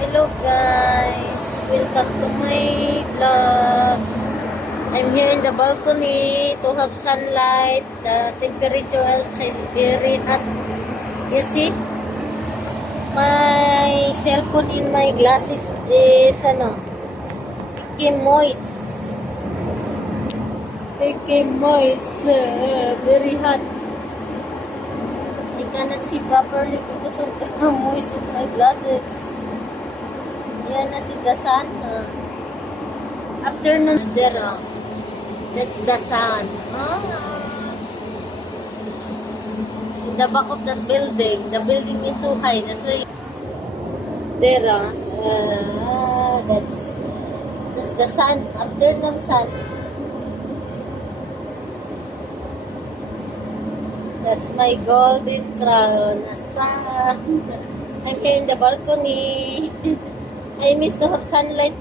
Hello guys, welcome to my vlog. I'm here in the balcony to have sunlight. The temperature outside very hot. You see, my cellphone in my glasses is became moist. Became moist, very hot. I cannot see properly because of the moist of my glasses. Yan na si the sun. Afternoon there. That's the sun. In the back of that building. The building is so high. That's why there. That's the sun. Afternoon sun. That's my golden crown. Sun. I'm here in the balcony. I miss to have sunlight,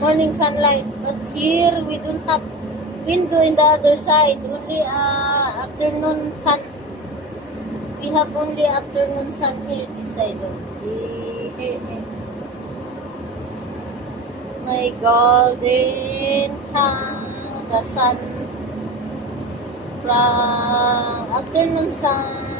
morning sunlight, but here we don't have window in the other side, only afternoon sun. We have only afternoon sun here this side. My golden crown, the sun from afternoon sun.